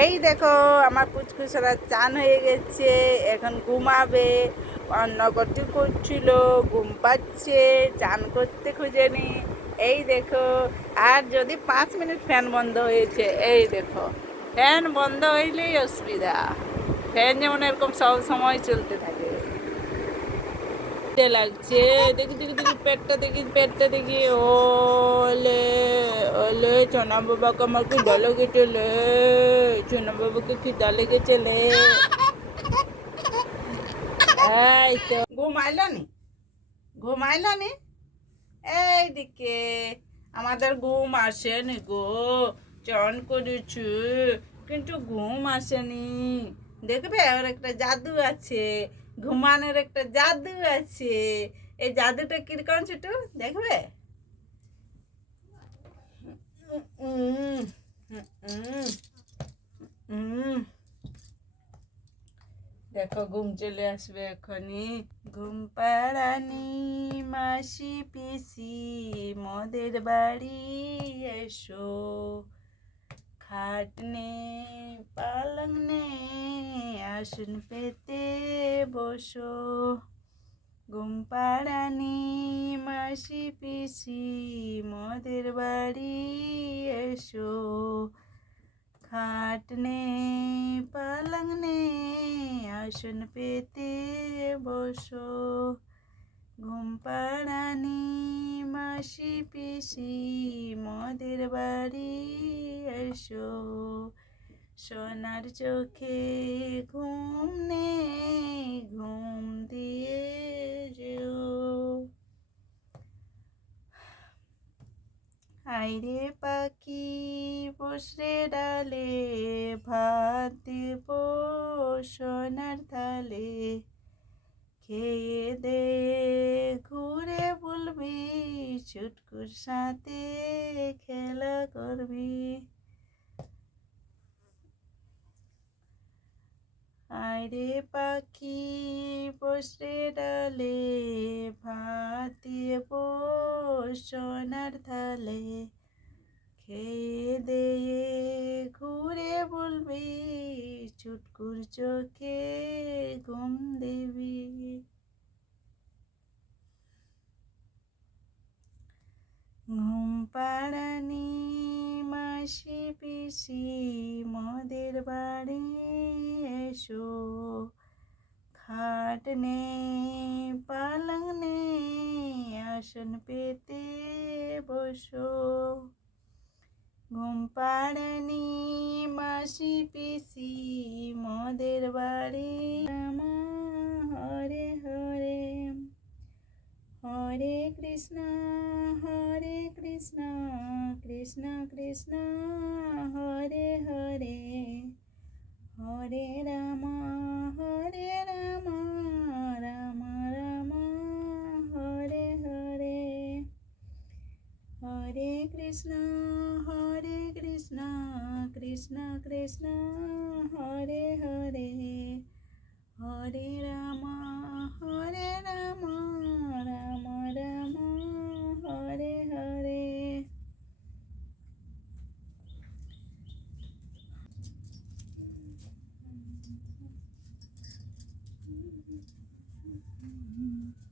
এই দেখো, আমার পুচকুচরা চান হয়ে গেছে, এখন ঘুমাবে। অন্নগতি করছিল, ঘুম পাচ্ছে, চান করতে খুঁজেনি এই দেখো, আর যদি পাঁচ মিনিট ফ্যান বন্ধ হয়েছে, এই দেখো, ফ্যান বন্ধ হইলেই অসুবিধা। ফ্যান যেমন এরকম সব সময় চলতে থাকে। লাগছে। দেখি দেখি দেখি, পেটটা দেখি পেটটা দেখি। ওলে ওলে, চনা বাবাকে আমার খিদা লেগেছে লে চনা বাবাকে খিদা লেগেছে লে এই তো। ঘুমাইলো নি? ঘুমাইলো নি? এইদিকে আমাদের ঘুম আসেনি গো। চন করেছু, কিন্তু ঘুম আসেনি দেখবে, ওর একটা জাদু আছে। ঘুমানোর একটা জাদু আছে। এই জাদুটা কীরকম ছোট? দেখবে। দেখো, ঘুম চলে আসবে এখনই। ঘুম পাড়ানি মাসি পিসি, মদের বাড়ি এসো। খাট নে পালং নে আসন পেতে বসো। ঘুম পাড়ানি মাসি পিসি, মদের বাড়ি এসো। খাট নে, পালং নে, আসন পেতে বসো। ঘুম পাড়ানি মাসি পিসি, মদের বাড়ি এসো। সোনার চোখে ঘুম নেই আইরে পাখি বসে ডালে, ভাত দেব সোনার থালে খেয়ে দে, ঘুরে বলবি, ছুটকুর সাথে খেলা করবি। আইরে পাখি বসে ডালে ভাত দেব সোনার থালে খেয়ে দিয়ে ঘুরে বলবি চুটকুর চোখে ঘুম দেবি ঘুম পাড়ানি মাসি পিসি মদের বাড়ি এসো খাট নে পালং নে আসন পেতে বসো ঘুম পাড়ানি মাসি পিসি মদের বাড়ি হরে হরে হরে কৃষ্ণ হরে কৃষ্ণ কৃষ্ণ কৃষ্ণ হরে হরে হরে রাম हरे कृष्णा हरे कृष्णा कृष्णा कृष्णा, हरे हरे हरे रामा हरे रामा रामा रामा, हरे हरे Mm-hmm.